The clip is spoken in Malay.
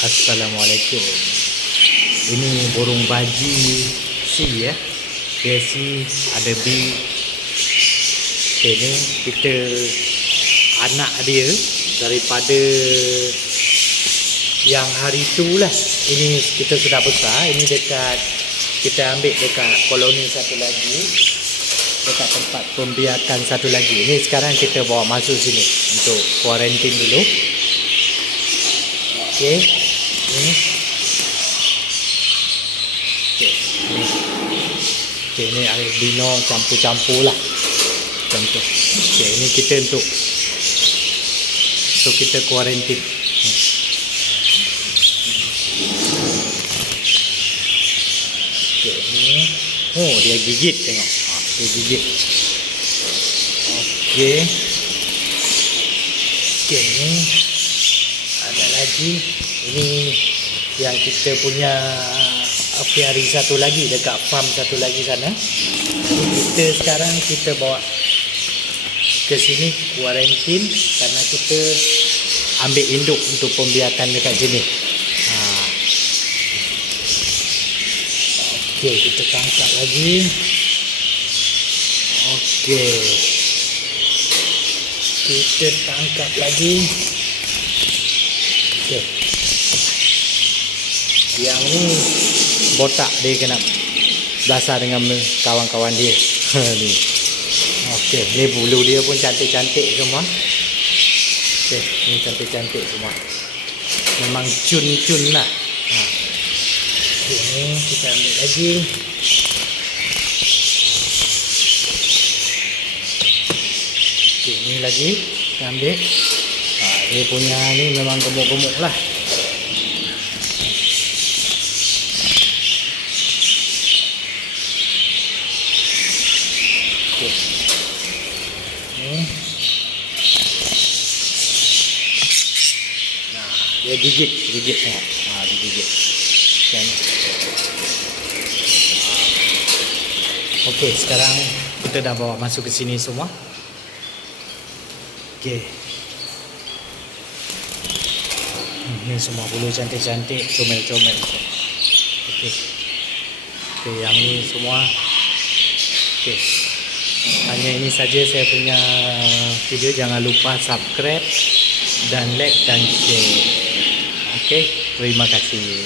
Assalamualaikum. Ini burung baji C ya. Dia C, ada B. Ini kita anak dia daripada yang hari tu lah. Ini kita sudah besar. Ini dekat, kita ambil dekat koloni satu lagi, dekat tempat pembiakan satu lagi. Ini sekarang kita bawa masuk sini untuk kuarantin dulu. Okey. Ini. Okey, ini albino campur-campur lah. Campur. Okey, ini kita untuk kita kuarantin. Okey, ini. Oh, dia gigit tengok. Dia gigit. Okey. Okey, ini ada lagi. Ini yang kita punya apiari satu lagi dekat farm satu lagi sana. Kita sekarang kita bawa ke sini kuarantin karena kita ambil induk untuk pembiakan dekat sini. Okey, kita tangkap lagi. Okey. Kita tangkap lagi. Okey. Yang ni botak dia kena belasah dengan kawan-kawan dia. Ni. Okey, ni bulu dia pun cantik-cantik semua. Okey, ni cantik-cantik semua. Memang cun-cun lah. Okey, ni kita ambil lagi. Okey, ni lagi kita ambil. Dia punya ni memang gemuk-gemuk lah. Nah, dia gigit tengok. Dia gigit. Macam ni. Okey, sekarang kita dah bawa masuk ke sini semua. Okey. Ni semua bulu cantik-cantik, comel-comel. Okey. Okey, yang ni semua. Okey. Hanya ini saja saya punya video. Jangan lupa subscribe dan like dan share. Okey, terima kasih.